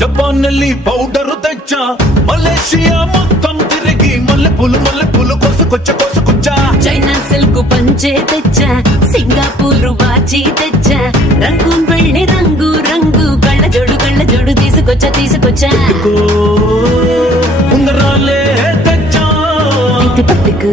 జపాన్ನಲ್ಲಿ powder తెచ్చా, Malaysia మొత్తం తిరిగి మల్లె పూలు కోసుకొచ్చా. చైనా సిల్క్ పంచే తెచ్చా, సింగపూర్ వాచి తెచ్చా, రంగూన్ వెళ్ళి రంగు రంగు కళ్ళ జోడు తీసుకొచ్చా. ఉంగరాలే తెచ్చా, పట్టుకు